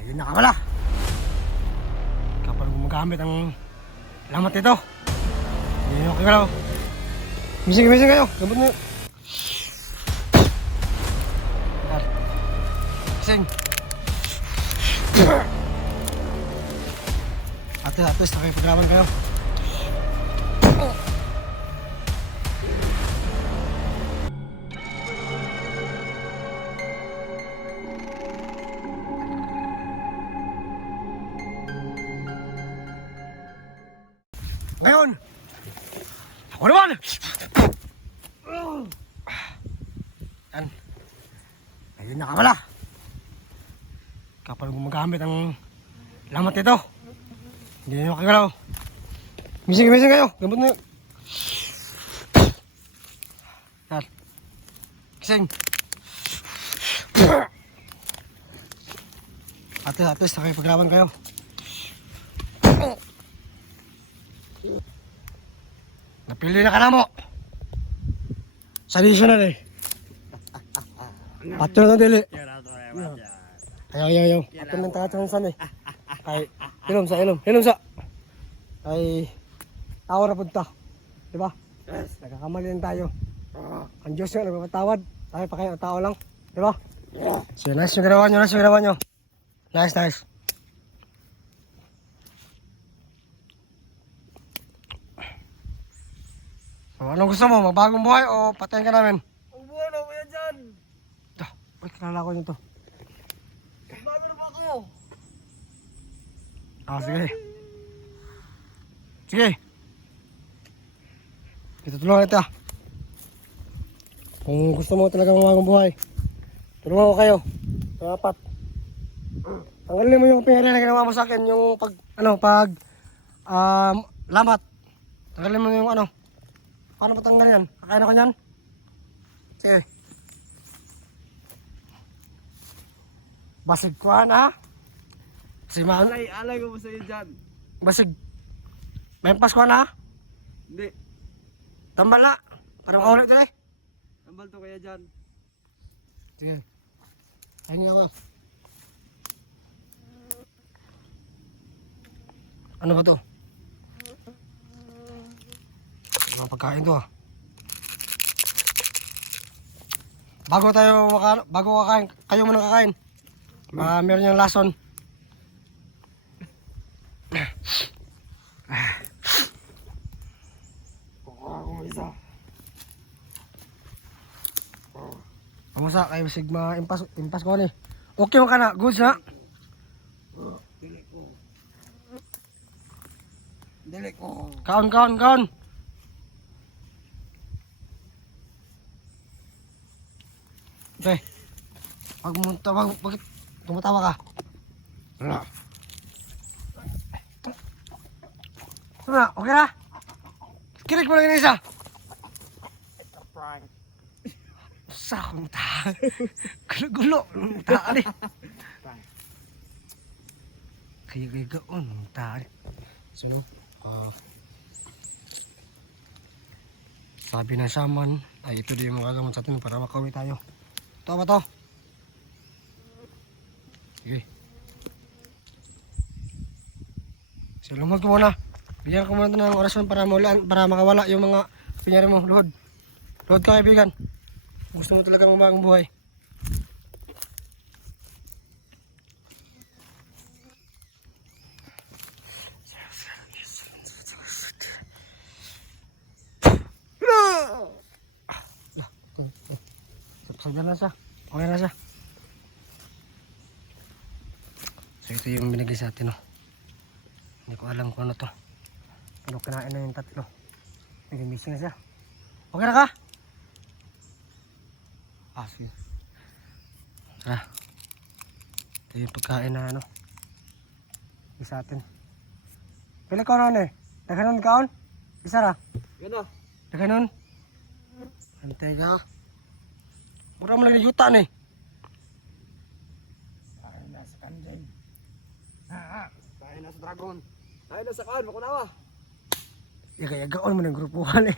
Ayun na ka pala. Kapag gumagamit ang lamat nito. Hindi nyo kagalaw. Mising kayo. Gabot nyo. Mising. Atis, nakipagraman kayo. Ngayon, ako naman! Yan. Ayun na ka pala. Kapag gumagamit ang lamat nito. Hindi nyo kagalaw. Mising kayo. Gabot nyo. Yan. Kising. Atis, nakipagraman kayo. Napili na ka na mo. Sadisyo na rin. Pato na dili. Ayaw. Pato ng tatansan eh. Kay, hilom sa. Ay, tao na punta. Diba? Nagkakamali lang tayo. Ang Diyos nga, nagpapatawad. Tayo pa kayo, ang tao lang. Diba? So, nice yung ginawa nyo. Nice. So, anong gusto mo? Magbagong buhay o patayin ka namin? Ang buhay na kuya dyan! Wait, kilala ko yun to. Vlogger ba ako? Sige. Tutulungan kita. Kung gusto mo talaga magbagang buhay, tulungan ko kayo. Dapat. Tanggalin mo yung pera na ginawa mo sa akin, yung lamat. Tanggalin mo yung paano matanggal yan? Kakain ako yan? Sige. Basig ko ha? Si Ma'am. Alay ko mo sa'yo dyan. Basig. May Pasko na ha? Hindi. Tambal na. Para makaulit dali. Tambal to kaya dyan. Sige. Ayun nga ako. Ano ba to? Mga pagkain to Bago kakain, kayo muna kakain. Meron yung lason. Kamusta kayo Sigma impas ko ni. Okay mo ka na, goods na. Dili ko. Kaon. Okay. Bakit tumatawa ka? Wala. Suna, okay na? Kinig mo lang yung isa. It's a prank. Sa akong gulo-gulo. Taali. Kaya gaon. Taali. So, sabi ng shaman, ay ito din yung magagamot sa atin para makauwi tayo. Ito ba to? Sige. So, lumod ko muna. Bigyan ko muna ng orasyon para makawala yung mga pinyari mo. Luhod ka kaibigan. Gusto mo talagang magbagang buhay. Sabi na siya. Okay na siya. So ito yung binigay sa atin. Hindi ko alam kung ano to. Pero kinain na yung tatlo. Nag-missing na siya. Okay na ka? Sige. Tara. Ito yung pagkain na isa atin. Pila ka nun Naganon kaon? Isa ra? Gano? Naganon? Antay ka. Mura mo lang yuta ni. Tayo na sa kanjay. Tayo na sa dragon. Tayo na sa kaan, makunawa. Yaga-yagaon mo ng grupuhan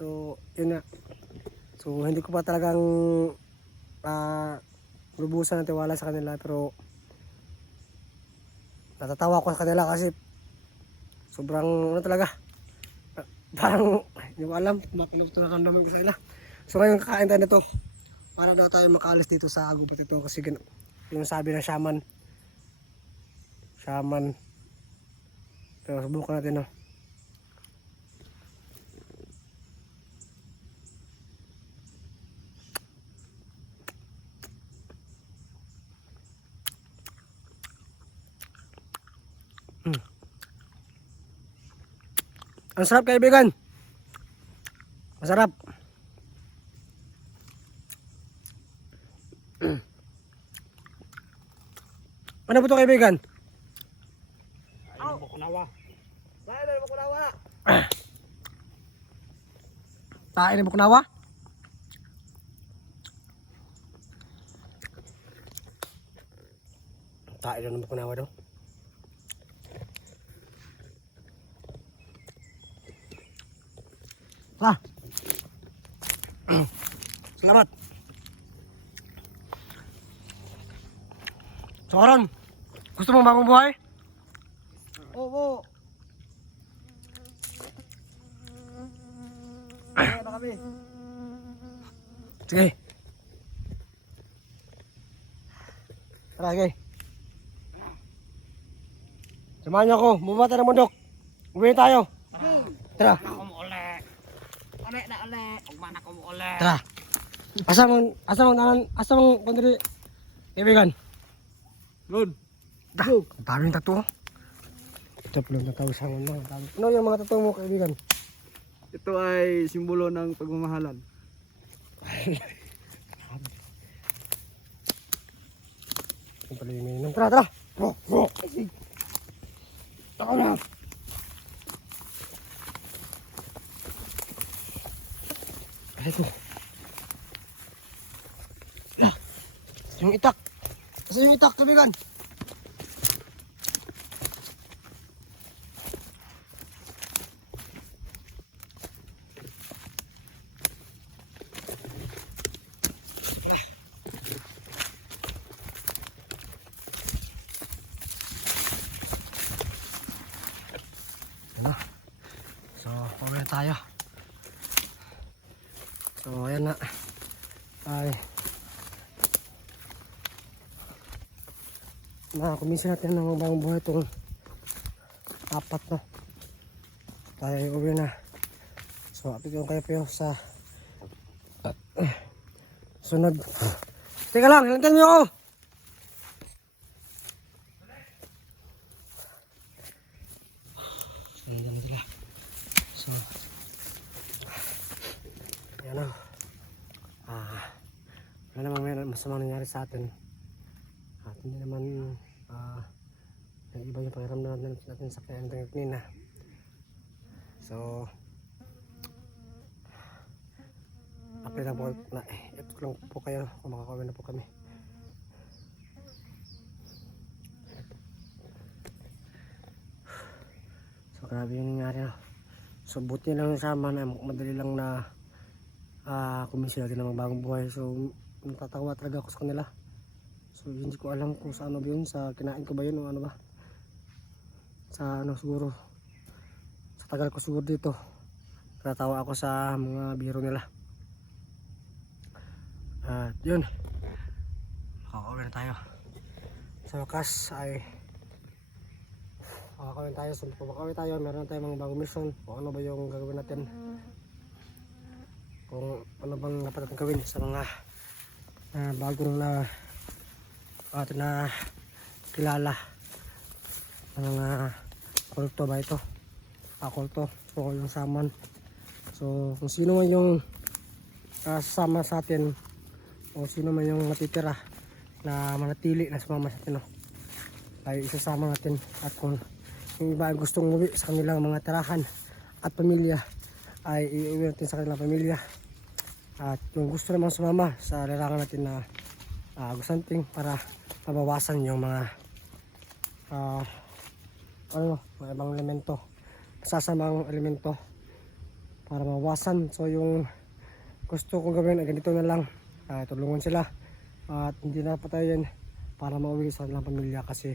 So, yun na. So, hindi ko pa talagang lubusan ng tiwala sa kanila, pero natatawa ko sa kanila kasi sobrang ano talaga. Parang hindi ko alam, nararamdaman ko sa kanila. So, ngayon kakain tayo nito para daw tayo makaalis dito sa gubat ito kasi yung sabi ng shaman. Pero subukan natin, no. Ang sarap, kaibigan. Masarap. Ano po ito, kaibigan? Ay, bukunawa. Dahil na bukunawa. Tain ni Buknawa? Tain na ng Buknawa daw. Ah. Salamat. So, Aaron, gusto mo bagong buhay? Oo. Ano na kami? Sige. Tara, sige. Samahan niyo ako. Bumaba tayo ng bundok. Uwi tayo. Tara. Ako mo ulit. Ulit na ulit. Ugman ako mo ulit. Tara. Asa mong kundiri. Kaibigan. Lord. Ang daming tattoo. Ito pala na tao sa mga dami. Ano yung mga tattoo mo, kaibigan? Ito ay simbolo ng pagmamahalan. Ito pala yung minum. Tara. Tara na. Ito. Yung itak. Kasi yung itak, kaibigan. Ano? So, pauwi na tayo. So, ayan na. Ay. Nakakuminsan natin ng bagong buhay itong apat na. Tayo uwi na. So, update ko kayo sa sunod. Teka lang, hinantan niyo ako! Hinantan na sila. So, ayan o. Wala namang may masamang nangyari sa atin. At hindi naman nag-iba yung pakiramdam natin sa kaya ng kanina. So, update na po na ito lang po kayo kung makakawin na po kami. So, grabe yung nangyari, no? So, buti lang sama na madali lang na kumisyon natin ng bagong buhay. So, natatawa talaga ako sa kanila. So, hindi ko alam kung sa ano ba yun, sa kinain ko ba yun o ano ba. Sa ano siguro, sa tagal ko siguro dito, natatawa ako sa mga biro nila. At yun, makakawin na tayo. Sa wakas ay makakawin tayo. So, kung makakawin tayo, meron tayong mga bagong mission. Kung ano ba yung gagawin natin, kung ano bang dapat natin gawin sa mga bagong na atin na kilala ng mga kulto ba ito, kulto o yung saman. So kung sino man yung sasama sa atin o sino man yung natitira na manatili na sumama sa atin, no, ay isasama natin. At kung yung iba ay gustong umuwi sa kanilang mga tirahan at pamilya, ay iuwi natin sa kanilang pamilya. At yung gusto naman sumama sa larangan natin na gusanting para mabawasan yung mga mga ibang elemento, sasamang elemento para mawasan. So yung gusto kong gawin ay ganito na lang, tulungan sila at hindi na patayin para mauwi sa kanilang pamilya, kasi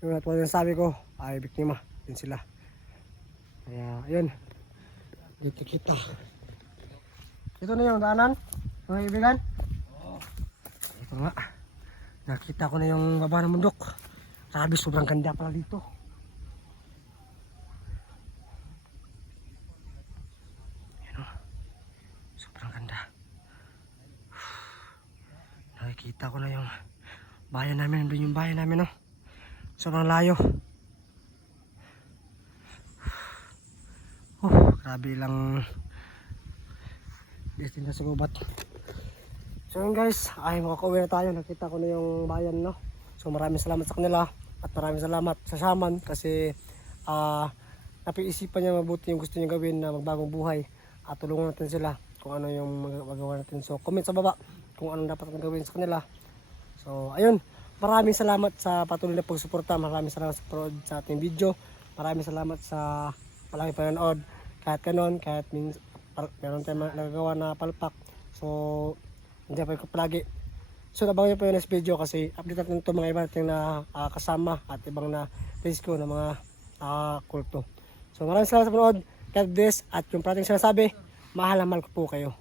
yung tulad ng sabi ko ay biktima din sila. Kaya ayun, dito kita. Ito na yung daanan mga kaibigan. Ito nga, nakita ko na yung baba ng bundok. Grabe, sobrang ganda pala dito. Ayan o, sobrang ganda. Nakikita ko na yung bayan namin. Nandun yung bayan namin, no? Sobrang layo. Grabe lang destin na sa gubat. So yun guys, ay makakauwi na tayo. Nakita ko na yung bayan, no? So maraming salamat sa kanila at maraming salamat sa Shaman kasi napiisipan niya mabuti yung gusto niya gawin na magbagong buhay at tulungan natin sila kung ano yung magagawa natin. So comment sa baba kung anong dapat natin gawin sa kanila. So ayun, maraming salamat sa patuloy na pagsuporta. Maraming salamat sa panood sa ating video. Maraming salamat sa palagi panonood. Kahit kanon, kahit meron tayong nagagawa na palpak. So hindi pa ko palagi. So nabangan nyo po yung next video kasi update natin ito mga iba natin na kasama at ibang na rescue ng mga kulto. So maraming salamat sa panood. God bless, at yung parating sinasabi, mahal na mahal ko po kayo.